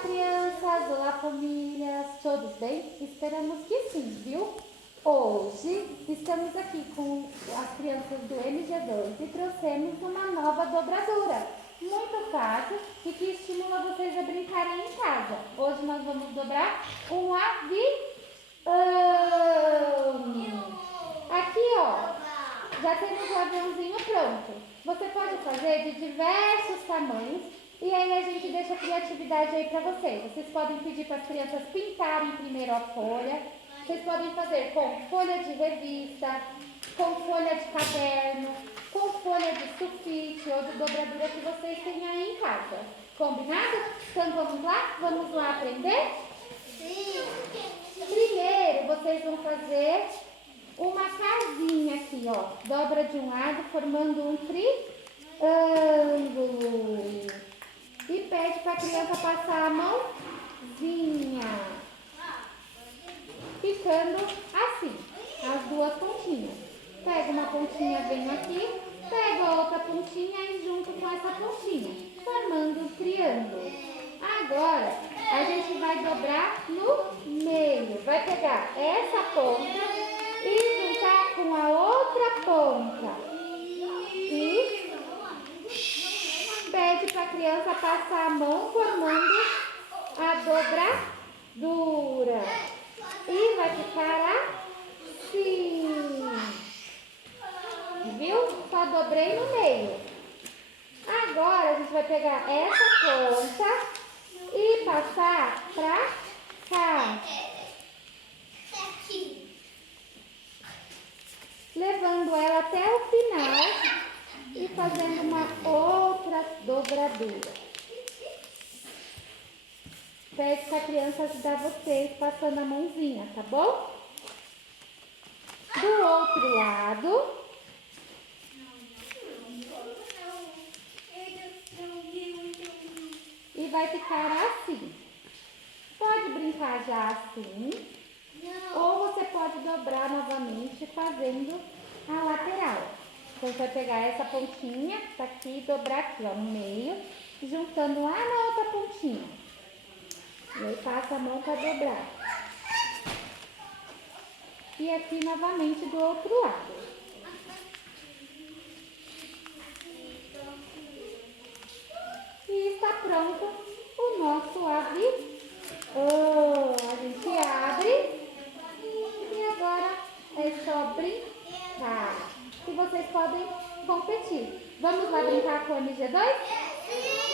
crianças! Olá, famílias! Todos bem? Esperamos que sim, viu? Hoje estamos aqui com as crianças do MG2 e trouxemos uma nova dobradura muito fácil e que estimula vocês a brincarem em casa. Hoje nós vamos dobrar um avião. Aqui, ó, já temos o aviãozinho pronto. Você pode fazer de diversos tamanhos e aí a gente deixa a criatividade aí para vocês. Vocês podem pedir para as crianças pintarem primeiro a folha. Vocês podem fazer com folha de revista, com folha de caderno, com folha de sulfite ou de dobradura que vocês têm aí em casa. Combinado? Então vamos lá aprender? Sim. Primeiro vocês vão fazer uma casinha aqui, ó. Dobra de um lado formando um triângulo. E pede para a criança passar a mãozinha. Ficando assim, as duas pontinhas. Pega uma pontinha, vem aqui, pega a outra pontinha e junto com essa pontinha, formando um triângulo. Agora, a gente vai dobrar no meio. Vai pegar essa ponta e juntar com a outra ponta. E pede para a criança passar a mão formando a dobradura. E vai ficar assim. Viu? Só dobrei no meio. Agora a gente vai pegar essa ponta e passar pra cá. Levando ela até o final e fazendo uma outra dobradura. Pede para a criança ajudar vocês passando a mãozinha, tá bom? Do outro lado. E vai ficar assim. Pode brincar já assim. Ou você pode dobrar novamente fazendo a lateral. Então você vai pegar essa pontinha que tá aqui e dobrar aqui, ó, no meio, juntando lá na outra pontinha. E aí passa a mão para dobrar. E aqui novamente do outro lado. E está pronto o nosso avião. A gente abre. E agora é só brincar. E vocês podem competir. Vamos lá brincar com o MG2?